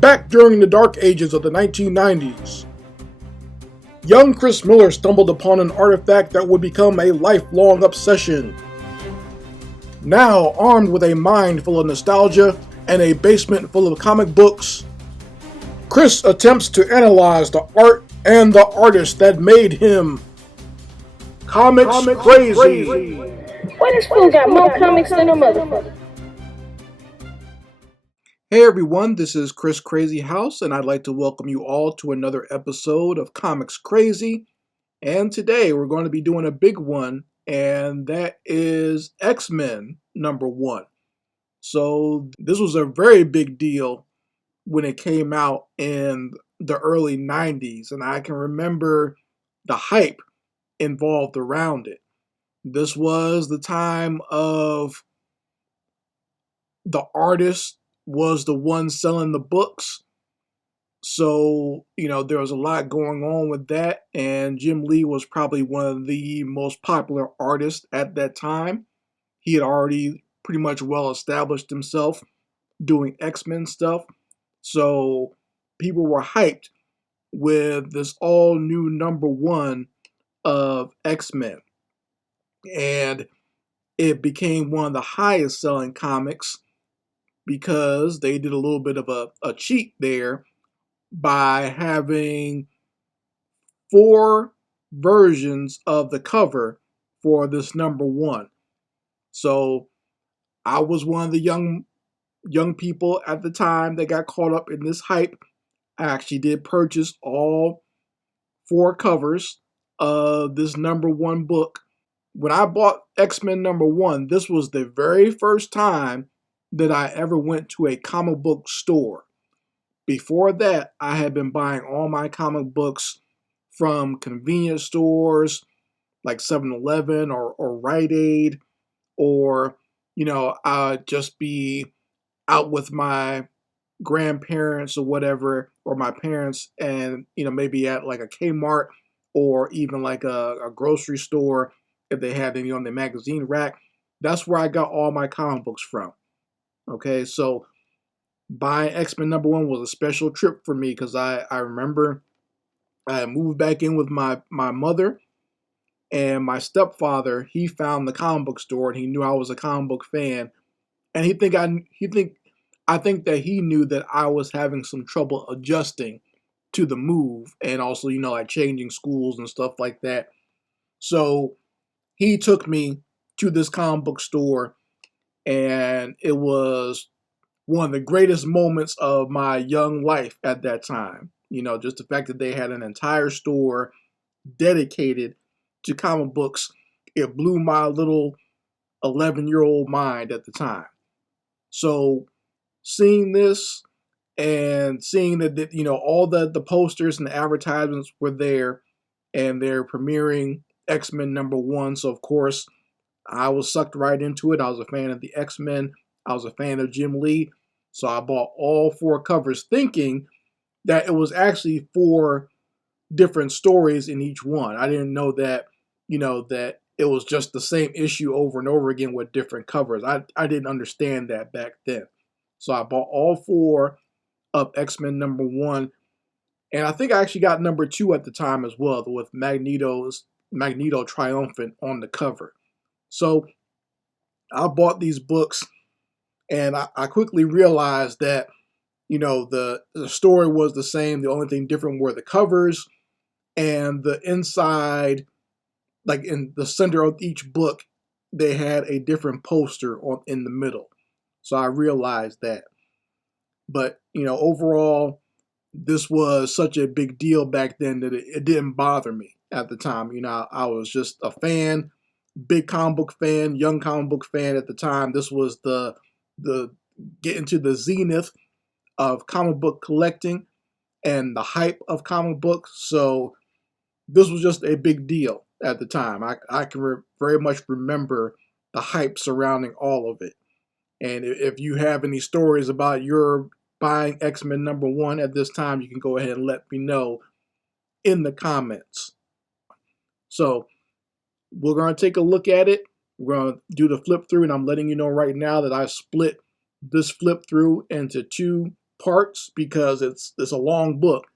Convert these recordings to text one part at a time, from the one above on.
Back during the dark ages of the 1990s, young Chris Miller stumbled upon an artifact that would become a lifelong obsession. Now, armed with a mind full of nostalgia and a basement full of comic books, Chris attempts to analyze the art and the artist that made him comics crazy. Why this fool got more comics than a motherfucker? Hey everyone, this is Chris Crazy House, and I'd like to welcome you all to another episode of Comics Crazy. And today we're going to be doing a big one, and that is X-Men #1. So this was a very big deal when it came out in the early 90s, and I can remember the hype involved around it. This was the time of the artist was the one selling the books. So, there was a lot going on with that. And Jim Lee was probably one of the most popular artists at that time. He had already pretty much well established himself doing X-Men stuff. So people were hyped with this all new #1 of X-Men. And it became one of the highest selling comics because they did a little bit of a cheat there by having 4 versions of the cover for this #1. So I was one of the young people at the time that got caught up in this hype. I actually did purchase all 4 covers of this #1 book. When I bought X-Men #1, this was the very first time that I ever went to a comic book store. Before that, I had been buying all my comic books from convenience stores like 7-Eleven or Rite Aid, or, I'd just be out with my grandparents or whatever, or my parents, and, maybe at like a Kmart or even like a grocery store if they had any on the magazine rack. That's where I got all my comic books from. Okay, so buying X-Men #1 was a special trip for me because I remember I moved back in with my mother, and my stepfather, he found the comic book store and he knew I was a comic book fan, and I think that he knew that I was having some trouble adjusting to the move, and also, like changing schools and stuff like that. So he took me to this comic book store, and it was one of the greatest moments of my young life at that time. Just the fact that they had an entire store dedicated to comic books, it blew my little 11-year-old mind at the time. So seeing this and seeing that, all the posters and the advertisements were there, and they're premiering X-Men #1. So of course, I was sucked right into it. I was a fan of the X-Men. I was a fan of Jim Lee. So I bought all 4 covers thinking that it was actually 4 different stories in each one. I didn't know that, that it was just the same issue over and over again with different covers. I didn't understand that back then. So I bought all 4 of X-Men #1. And I think I actually got #2 at the time as well, with Magneto triumphant on the cover. So I bought these books, and I quickly realized that, the story was the same. The only thing different were the covers and the inside, like in the center of each book, they had a different poster in the middle. So I realized that. But, overall, this was such a big deal back then that it didn't bother me at the time. I was just a fan, big comic book fan, young comic book fan at the time. This was the getting to the zenith of comic book collecting and the hype of comic books. So this was just a big deal at the time. I can very much remember the hype surrounding all of it. And if you have any stories about your buying X-Men #1 at this time, you can go ahead and let me know in the comments. So we're going to take a look at it. We're going to do the flip through, and I'm letting you know right now that I split this flip through into 2 parts because it's a long book.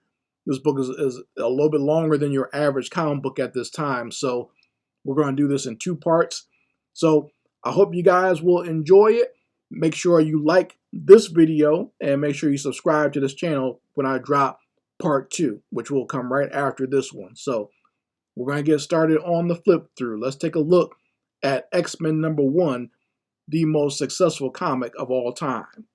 This book is a little bit longer than your average comic book at this time. So we're going to do this in 2 parts. So I hope you guys will enjoy it. Make sure you like this video and make sure you subscribe to this channel when I drop part 2, which will come right after this one. So we're going to get started on the flip through. Let's take a look at X-Men #1, the most successful comic of all time.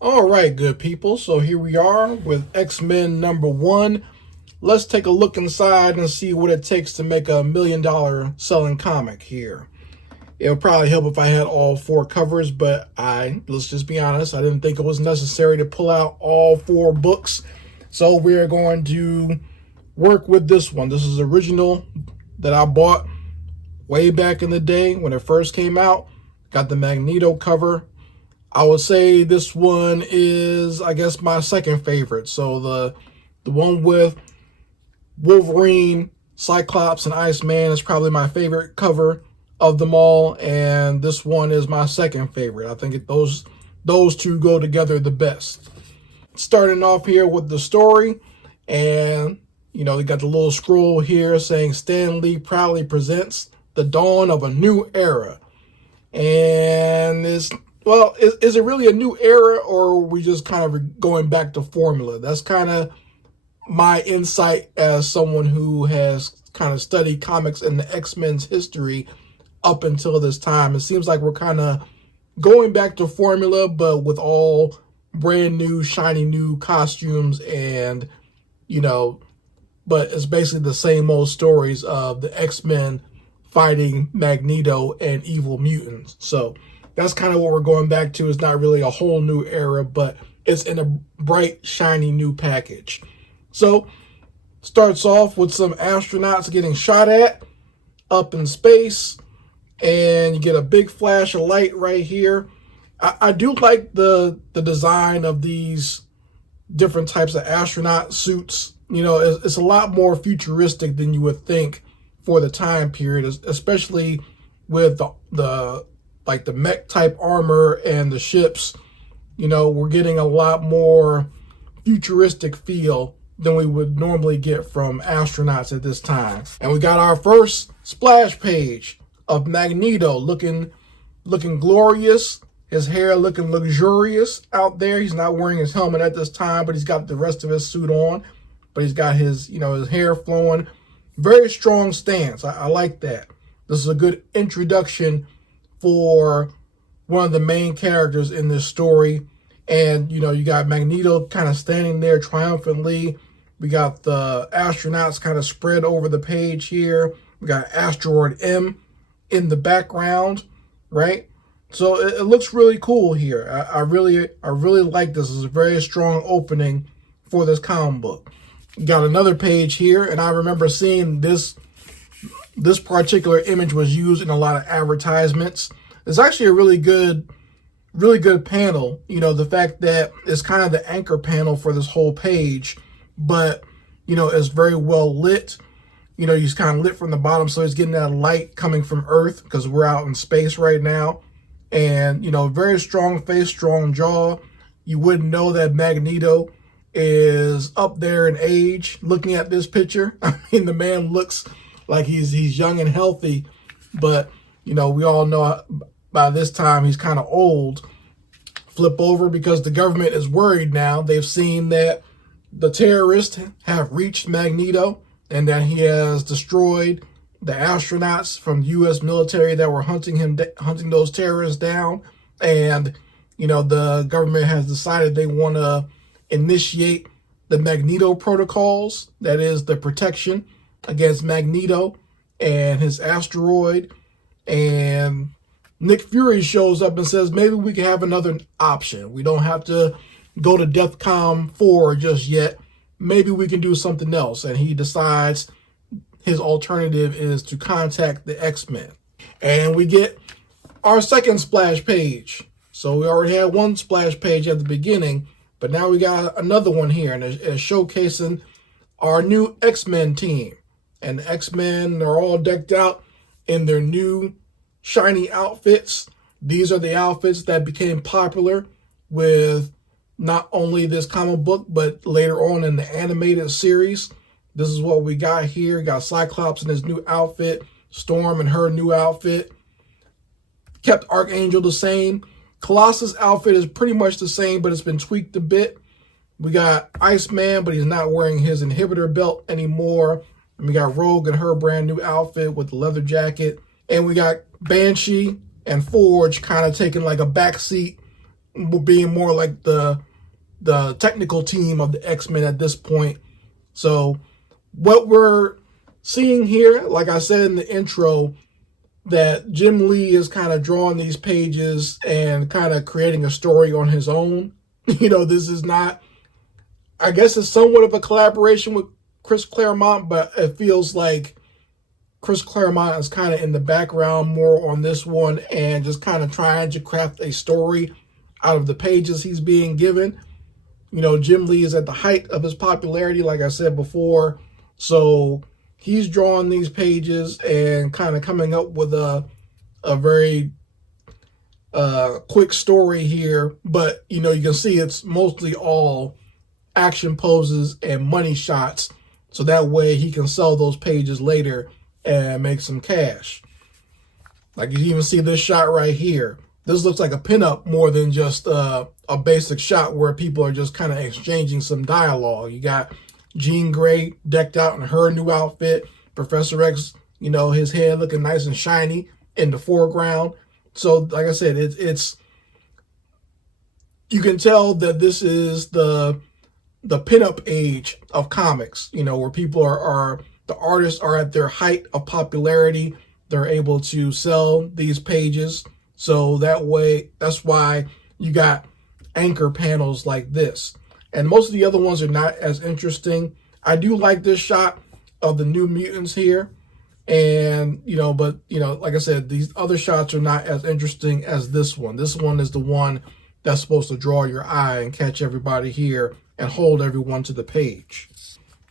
All right, good people. So here we are with X-Men #1. Let's take a look inside and see what it takes to make a $1 million selling comic here. It would probably help if I had all 4 covers, but let's just be honest, I didn't think it was necessary to pull out all 4 books. So we're going to work with this one. This is original that I bought way back in the day when it first came out. Got the Magneto cover. I would say this one is, I guess, my second favorite. So the one with Wolverine, Cyclops, and Iceman is probably my favorite cover of them all, and this one is my second favorite. I think those 2 go together the best. Starting off here with the story, and you got the little scroll here saying Stan Lee proudly presents the dawn of a new era. And is it really a new era, or are we just kind of going back to formula? That's kind of my insight as someone who has kind of studied comics and the X-Men's history up until this time. It seems like we're kind of going back to formula, but with all brand new, shiny new costumes, and but it's basically the same old stories of the X-Men fighting Magneto and evil mutants. So that's kind of what we're going back to. It's not really a whole new era, but it's in a bright, shiny new package. So starts off with some astronauts getting shot at up in space, and you get a big flash of light right here. I do like the design of these different types of astronaut suits. It's a lot more futuristic than you would think for the time period, especially with the mech type armor and the ships. We're getting a lot more futuristic feel than we would normally get from astronauts at this time. And we got our first splash page of Magneto looking glorious, his hair looking luxurious out there. He's not wearing his helmet at this time, but he's got the rest of his suit on. But he's got his hair flowing. Very strong stance. I like that. This is a good introduction for one of the main characters in this story. And, you got Magneto kind of standing there triumphantly. We got the astronauts kind of spread over the page here. We got Asteroid M in the background, right? So it looks really cool here. I really like this. It's a very strong opening for this comic book. Got another page here, and I remember seeing this particular image was used in a lot of advertisements. It's actually a really good panel. The fact that it's kind of the anchor panel for this whole page, but it's very well lit. He's kind of lit from the bottom, so he's getting that light coming from Earth because we're out in space right now. And very strong face, strong jaw. You wouldn't know that Magneto is up there in age looking at this picture. I mean, the man looks like he's young and healthy, but we all know by this time he's kind of old. Flip over because the government is worried now. They've seen that the terrorists have reached Magneto and that he has destroyed the astronauts from the U.S. military that were hunting those terrorists down. And the government has decided they want to initiate the Magneto protocols, that is the protection against Magneto and his asteroid. And Nick Fury shows up and says, maybe we can have another option. We don't have to go to DEFCON 4 just yet. Maybe we can do something else. And he decides his alternative is to contact the X-Men. And we get our second splash page. So we already had one splash page at the beginning, but now we got another one here, and it's showcasing our new X-Men team. And the X-Men are all decked out in their new shiny outfits. These are the outfits that became popular with not only this comic book, but later on in the animated series. This is what we got here. We got Cyclops in his new outfit, Storm in her new outfit. Kept Archangel the same. Colossus' outfit is pretty much the same, but it's been tweaked a bit. We got Iceman, but he's not wearing his inhibitor belt anymore. And we got Rogue in her brand new outfit with the leather jacket. And we got Banshee and Forge kind of taking like a backseat, being more like the technical team of the X-Men at this point. So what we're seeing here, like I said in the intro, that Jim Lee is kind of drawing these pages and kind of creating a story on his own. This is not, I guess it's somewhat of a collaboration with Chris Claremont, but it feels like Chris Claremont is kind of in the background more on this one and just kind of trying to craft a story out of the pages he's being given. Jim Lee is at the height of his popularity, like I said before. So he's drawing these pages and kind of coming up with a very quick story here. But, you can see it's mostly all action poses and money shots. So that way he can sell those pages later and make some cash. Like you even see this shot right here. This looks like a pinup more than just a basic shot where people are just kind of exchanging some dialogue. You got Jean Grey decked out in her new outfit. Professor X, his head looking nice and shiny in the foreground. So, like I said, it's you can tell that this is the pinup age of comics, where people are the artists are at their height of popularity. They're able to sell these pages. So that's why you got anchor panels like this. And most of the other ones are not as interesting. I do like this shot of the New Mutants here. And, like I said, these other shots are not as interesting as this one. This one is the one that's supposed to draw your eye and catch everybody here and hold everyone to the page.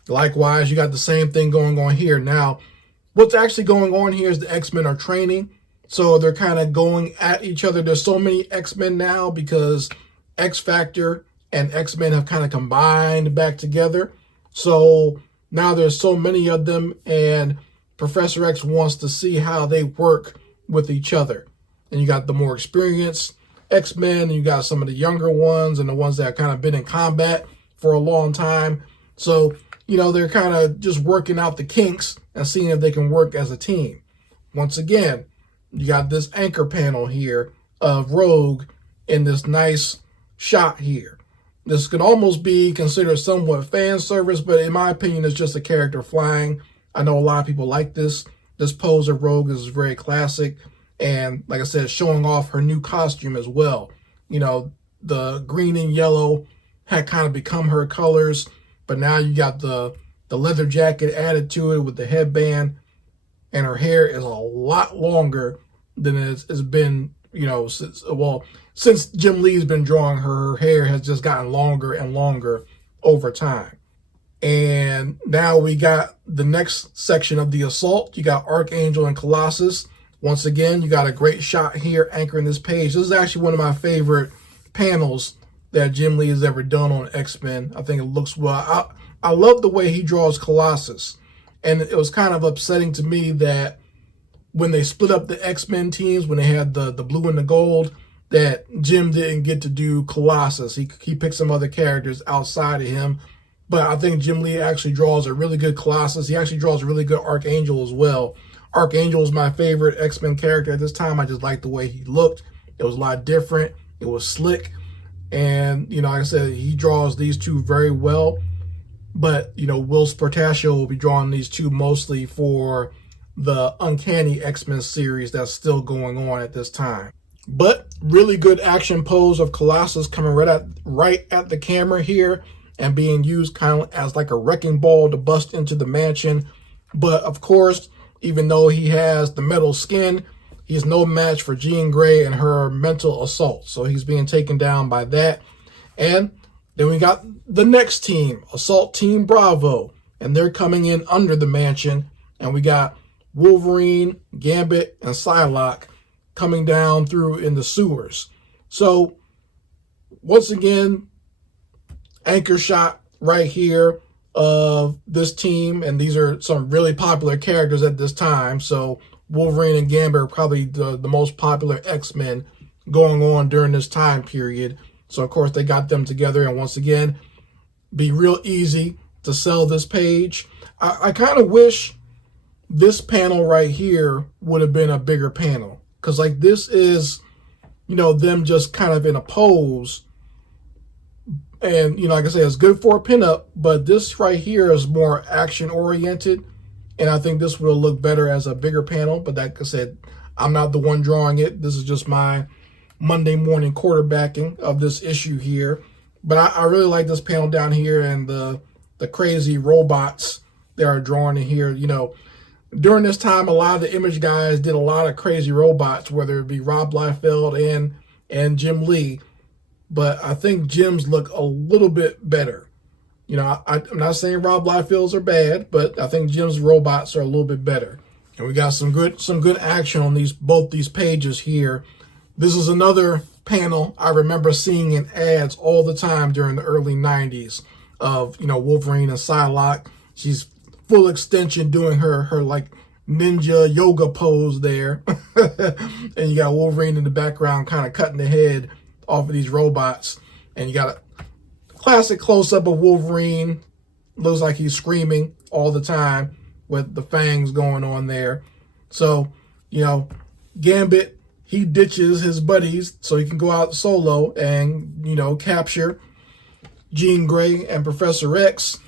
Likewise, you got the same thing going on here. Now, what's actually going on here is the X-Men are training. So they're kind of going at each other. There's so many X-Men now because X-Factor and X-Men have kind of combined back together. So now there's so many of them, and Professor X wants to see how they work with each other. And you got the more experienced X-Men, and you got some of the younger ones and the ones that have kind of been in combat for a long time. So, they're kind of just working out the kinks and seeing if they can work as a team. Once again, you got this anchor panel here of Rogue in this nice shot here. This could almost be considered somewhat fan service, but in my opinion, it's just a character flying. I know a lot of people like this. This pose of Rogue is very classic. And like I said, showing off her new costume as well. The green and yellow had kind of become her colors, but now you got the leather jacket added to it with the headband, and her hair is a lot longer than it's been, since Jim Lee's been drawing her hair has just gotten longer and longer over time. And now we got the next section of the assault. You got Archangel and Colossus. Once again, you got a great shot here anchoring this page. This is actually one of my favorite panels that Jim Lee has ever done on X-Men. I think it looks well. I love the way he draws Colossus. And it was kind of upsetting to me that when they split up the X-Men teams, when they had the blue and the gold, that Jim didn't get to do Colossus. He picked some other characters outside of him. But I think Jim Lee actually draws a really good Colossus. He actually draws a really good Archangel as well. Archangel is my favorite X-Men character at this time. I just liked the way he looked. It was a lot different. It was slick. And, like I said, he draws these two very well. But, Will Spartaccio will be drawing these two mostly for the Uncanny X-Men series that's still going on at this time. But really good action pose of Colossus coming right at the camera here and being used kind of as like a wrecking ball to bust into the mansion. But, of course, even though he has the metal skin, he's no match for Jean Grey and her mental assault. So he's being taken down by that. And then we got the next team, Assault Team Bravo. And they're coming in under the mansion. And we got Wolverine, Gambit, and Psylocke coming down through in the sewers. So once again, anchor shot right here of this team, and these are some really popular characters at this time. So Wolverine and Gambit are probably the most popular X-Men going on during this time period. So of course they got them together, and once again, be real easy to sell this page. I kind of wish this panel right here would have been a bigger panel, because like this is, you know, them just kind of in a pose. And, you know, like I said, it's good for a pinup, but this right here is more action oriented. And I think this will look better as a bigger panel. But like I said, I'm not the one drawing it. This is just my Monday morning quarterbacking of this issue here. But I really like this panel down here, and the crazy robots that are drawn in here. You know, during this time, a lot of the Image guys did a lot of crazy robots, whether it be Rob Liefeld and Jim Lee. But I think Jim's look a little bit better. You know, I'm not saying Rob Liefeld's are bad, but I think Jim's robots are a little bit better. And we got some good action on both these pages here. This is another panel I remember seeing in ads all the time during the early 90s of, you know, Wolverine and Psylocke. She's full extension doing her like ninja yoga pose there. And you got Wolverine in the background kind of cutting the head off of these robots. And you got a classic close-up of Wolverine. Looks like he's screaming all the time with the fangs going on there. So, you know, Gambit, he ditches his buddies so he can go out solo and, you know, capture Jean Grey and Professor X.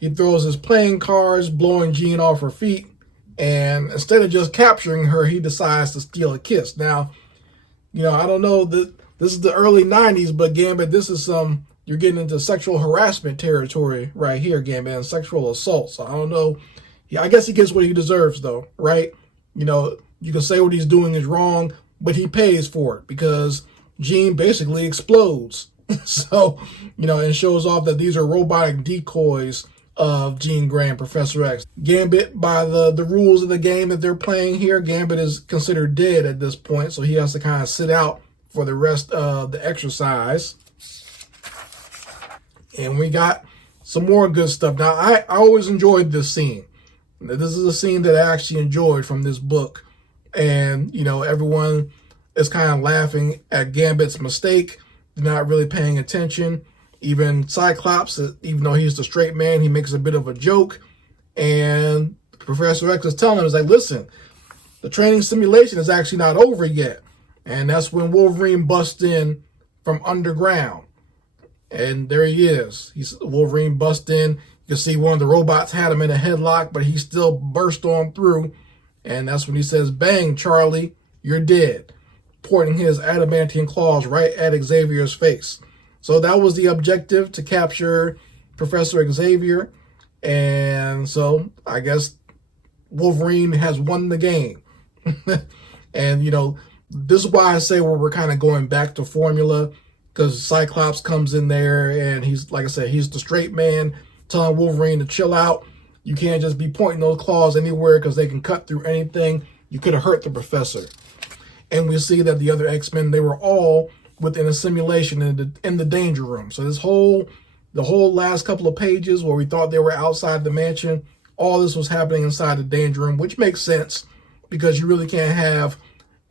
He throws his playing cards, blowing Jean off her feet. And instead of just capturing her, he decides to steal a kiss. Now, you know, I don't know, this is the early 90s, but Gambit, this is you're getting into sexual harassment territory right here, Gambit, and sexual assault. So I don't know. Yeah, I guess he gets what he deserves, though, right? You know, you can say what he's doing is wrong, but he pays for it because Jean basically explodes. So, you know, and shows off that these are robotic decoys of Jean Grey and Professor X. Gambit, by the rules of the game that they're playing here, Gambit is considered dead at this point, so he has to kind of sit out for the rest of the exercise. And we got some more good stuff. Now, I always enjoyed this scene. This is a scene that I actually enjoyed from this book. And, you know, everyone is kind of laughing at Gambit's mistake. They're not really paying attention. Even Cyclops, even though he's the straight man, he makes a bit of a joke. And Professor X is telling him, he's like, listen, the training simulation is actually not over yet. And that's when Wolverine busts in from underground. And there he is. Wolverine busts in. You can see one of the robots had him in a headlock, but he still burst on through. And that's when he says, bang, Charlie, you're dead. Pointing his adamantine claws right at Xavier's face. So that was the objective, to capture Professor Xavier. And so I guess Wolverine has won the game. And, you know, this is why I say we're kind of going back to formula, because Cyclops comes in there and he's, like I said, he's the straight man telling Wolverine to chill out. You can't just be pointing those claws anywhere because they can cut through anything. You could have hurt the professor. And we see that the other X-Men, they were all within a simulation in the danger room. So the whole last couple of pages where we thought they were outside the mansion, all this was happening inside the danger room, which makes sense because you really can't have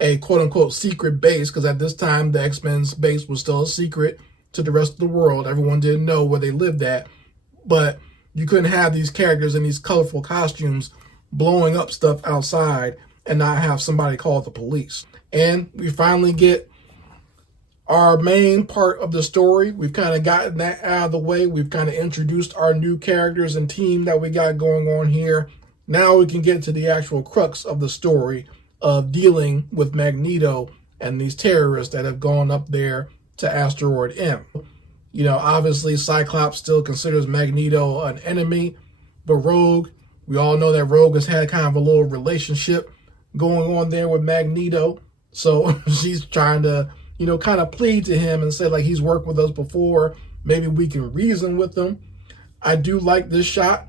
a quote-unquote secret base, because at this time the X-Men's base was still a secret to the rest of the world. Everyone didn't know where they lived at. But you couldn't have these characters in these colorful costumes blowing up stuff outside and not have somebody call the police. And we finally get our main part of the story. We've kind of gotten that out of the way. We've kind of introduced our new characters and team that we got going on here. Now we can get to the actual crux of the story of dealing with Magneto and these terrorists that have gone up there to Asteroid M. You know, obviously Cyclops still considers Magneto an enemy, but Rogue, we all know that Rogue has had kind of a little relationship going on there with Magneto. So she's trying to, you know, kind of plead to him and say, like, he's worked with us before. Maybe we can reason with him. I do like this shot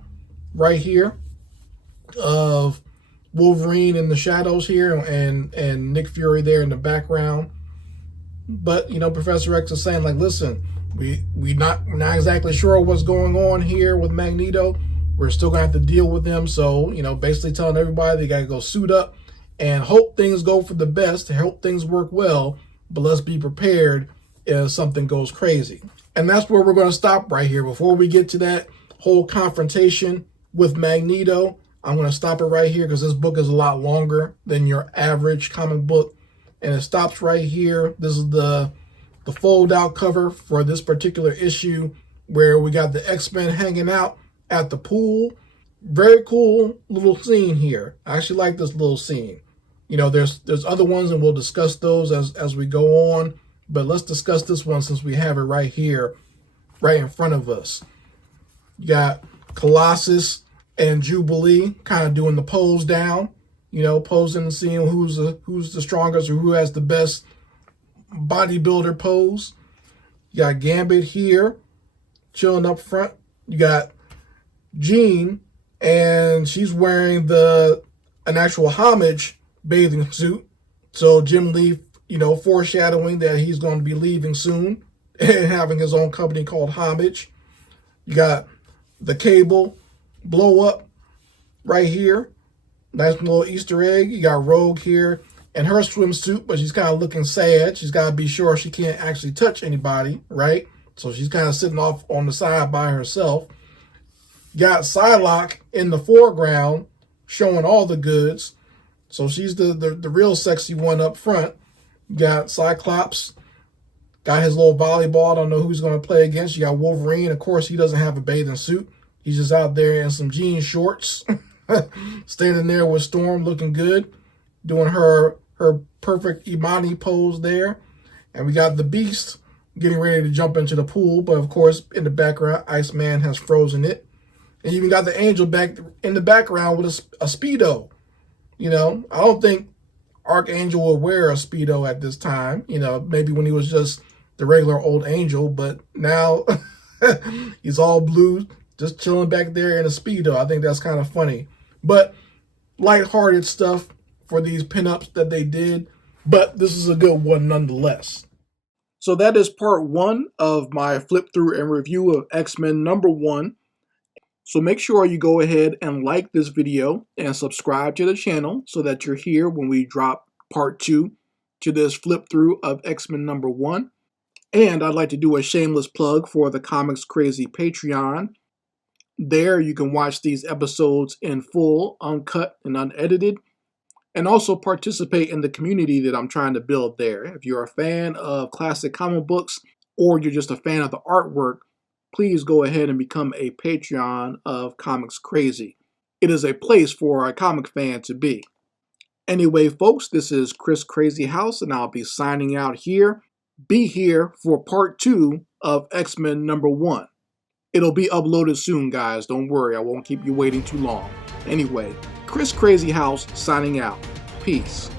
right here of Wolverine in the shadows here, and Nick Fury there in the background. But Professor X is saying, like, listen, we're not exactly sure what's going on here with Magneto. We're still gonna have to deal with him. So basically telling everybody they gotta go suit up and hope things go for the best. Hope things work well, but let's be prepared if something goes crazy. And that's where we're going to stop right here. Before we get to that whole confrontation with Magneto, I'm going to stop it right here because this book is a lot longer than your average comic book. And it stops right here. This is the fold out cover for this particular issue where we got the X-Men hanging out at the pool. Very cool little scene here. I actually like this little scene. There's other ones and we'll discuss those as we go on. But let's discuss this one since we have it right here, right in front of us. You got Colossus and Jubilee kind of doing the pose down, posing and seeing who's the strongest or who has the best bodybuilder pose. You got Gambit here, chilling up front. You got Jean, and she's wearing an actual Homage bathing suit. So Jim Lee, foreshadowing that he's going to be leaving soon and having his own company called Homage. You got the Cable blow up right here. Nice little Easter egg. You got Rogue here in her swimsuit, but she's kind of looking sad. She's got to be sure she can't actually touch anybody, right? So she's kind of sitting off on the side by herself. You got Psylocke in the foreground showing all the goods. So she's the real sexy one up front. You got Cyclops, got his little volleyball. I don't know who he's going to play against. You got Wolverine. Of course, he doesn't have a bathing suit. He's just out there in some jean shorts, standing there with Storm looking good, doing her perfect Imani pose there. And we got the Beast getting ready to jump into the pool. But, of course, in the background, Iceman has frozen it. And you even got the Angel back in the background with a Speedo. I don't think Archangel would wear a Speedo at this time, maybe when he was just the regular old Angel, but now he's all blue, just chilling back there in a Speedo. I think that's kind of funny. But lighthearted stuff for these pinups that they did, but this is a good one nonetheless. So that is part one of my flip through and review of X-Men #1. So make sure you go ahead and like this video and subscribe to the channel so that you're here when we drop part 2 to this flip through of X-Men #1. And I'd like to do a shameless plug for the Comics Crazy Patreon. There you can watch these episodes in full, uncut and unedited, and also participate in the community that I'm trying to build there. If you're a fan of classic comic books or you're just a fan of the artwork, please go ahead and become a Patreon of Comics Crazy. It is a place for a comic fan to be. Anyway, folks, this is Chris Crazy House, and I'll be signing out here. Be here for part 2 of X-Men #1. It'll be uploaded soon, guys. Don't worry, I won't keep you waiting too long. Anyway, Chris Crazy House signing out. Peace.